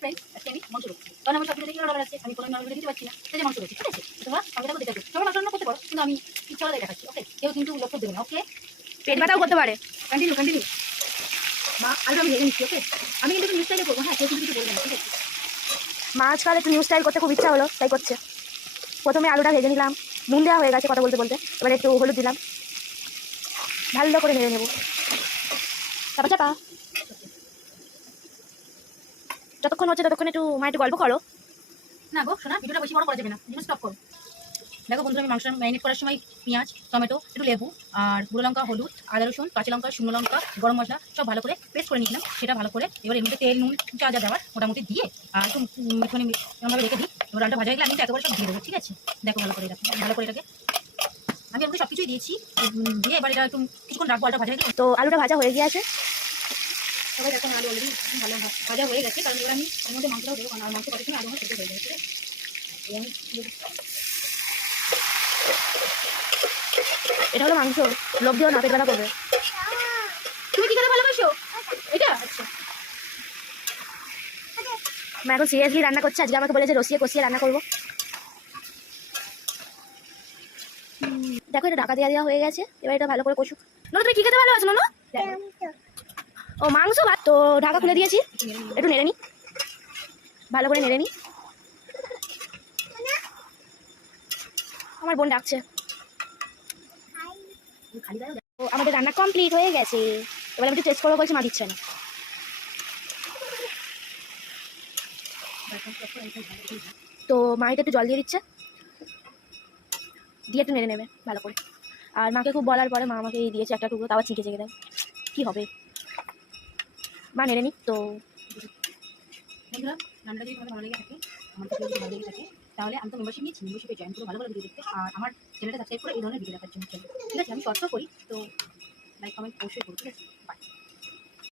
Friends, আজকে আমি মাংস করছি। কারণ আমার সব কিছু দেখে অর্ডার আছে, আমি কোনো নর্মাল দিতে পারছি না, তাই মাংস করছি। ঠিক আছে, তোমরা সঙ্গে থাকো, দেখতে থাকো। তোমরা মাংস রান্না করতে পারো, কিন্তু আমি ইচ্ছা হলে দেখাচ্ছি। ওকে, কেউ কিন্তু লক্ষ্য দেবে না। ওকে, পেট ব্যথাও করতে পারে। Continue continue. বা আলু আমি ভেজে নিচ্ছি। ওকে, আমি কিন্তু নিউজ স্টাইলে করবো। হ্যাঁ, কেউ কিন্তু কিছু বলবে না। ঠিক আছে, মাছ খাওয়ালে একটু নিউ স্টাইল করতে খুব ইচ্ছা হলো, তাই করছে। প্রথমে আলুটা ভেজে নিলাম, নুন দেওয়া হয়ে গেছে কথা বলতে বলতে। এবারে একটু হলুদ দিলাম, ভালো করে নেড়ে নেবো। চাপা চাপা। যতক্ষণ হচ্ছে ততক্ষণ একটু মা একটু গল্প করো। না গো শোনা, ভিডিওটা বেশি বড় করা যাবে না, তুমি স্টপ করো। দেখো বন্ধুরা, আমি মাংস ম্যারিনেট করার সময় পেঁয়াজ, টমেটো, একটু লেবু আর গুঁড়ো লঙ্কা, হলুদ, আদা রসুন, কাঁচা লঙ্কা, শুকনো লঙ্কা, গরম মশলা সব ভালো করে পেস্ট করে নিয়েছিলাম। সেটা ভালো করে এবার এর মধ্যে তেল, নুন যা যা দেওয়ার মোটামুটি দিয়ে আর একটু একটুখানি এরকমভাবে রেখে দিই। এবার ডালটা ভাজা হয়ে গেলে আমি একেবারে সব দিয়ে দেবো। ঠিক আছে, দেখো ভালো করে রাখো, ভালো করে এটাকে আমি আমাকে সব কিছুই দিয়েছি। দিয়ে এবার এটা একটু কিছুক্ষণ রাখবো, আলুটা ভাজা হয়ে গেলে। তো আলুটা ভাজা হয়ে গিয়েছে। সবাই এখন আলু অলরেডি ভালো ভাজা হয়ে গেছে, কারণ এবার আমি এর মধ্যে মাংসটাও দেবো, কারণ মাংস কত সময় আলু আমার সেদ্ধ হয়ে গেছে। এটা হলো মাংস, লোভ দিও না, পেট ব্যথা করবে। তুমি কি খেতে ভালোবাসো? এটা আচ্ছা, মা এখন সিরিয়াসলি রান্না করছে। আজকে আমাকে বলেছে রসিয়ে কষিয়ে রান্না করবো। দেখো এটা ঢাকা দেওয়া হয়ে গেছে। এবার এটা ভালো করে কষুক। নোনো তুমি কি খেতে ভালোবাসো নোনো? ও মাংস ভাত। তো ঢাকা খুলে দিয়েছি, একটু নেড়ে নি, ভালো করে নেড়ে নি। আমার বোন ডাকছে। তো আমাদের রান্না কমপ্লিট হয়ে গেছে। এবার আমি একটু টেস্ট করবো বলছি, মা দিচ্ছে না। তো মা এটা একটু জল দিয়ে দিচ্ছে, দিয়ে একটু নেড়ে নেবে ভালো করে। আর মাকে খুব বলার পরে মা আমাকে দিয়েছে একটা টুকরো, তাও চিকে চেকে দেয়। কী হবে, মা নেড়ে নি। তো বন্ধুরা, রান্নাটা যদি তোমাদের ভালো লেগে থাকে, আমার কাছে যদি ভালো লেগে থাকে, তাহলে আমি তো মেম্বারশিপ নিয়েছি, মেম্বারশিপে জয়েন করে ভালো ভালো ভিডিও দেখতে আর আমার চ্যানেলটা সাবস্ক্রাইব করে এই ধরনের ভিডিও দেখার জন্য। ঠিক আছে, আমি শর্টও করি, তো লাইক কমেন্ট অবশ্যই করো। ঠিক আছে।